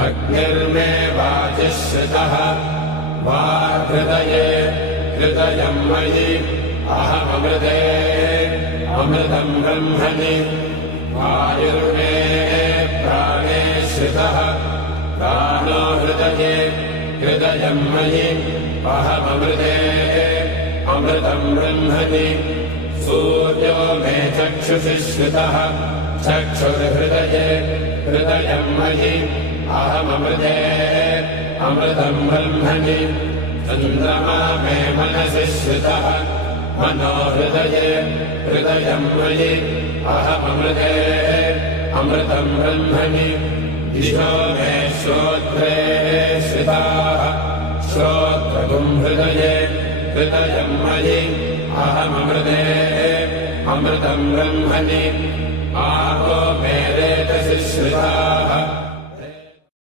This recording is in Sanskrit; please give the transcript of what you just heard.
अग्निर्मे वाचिश्रितः वाहृदये हृदयम् मयि अहममृते अमृतम् ब्रह्मणि वायुर्मे प्राणे श्रितः प्राणो हृदये हृदयम् मयि अहममृते अमृतम् ब्रह्मणि सूर्यो मे चक्षुषि श्रितः चक्षुर्हृदये हृदयम् मयि अहममृते अमृतम् ब्रह्मणि चन्द्रमा मे मनसि श्रितः मनो हृदये हृदयम् मयि अहममृते अमृतम् ब्रह्मणि दिशो मे श्रोत्रे श्रिताः श्रोत्रगुम् हृदये हृदयम् मयि अहममृते अमृतम् ब्रह्मणि आपो मे रेतसि श्रिताः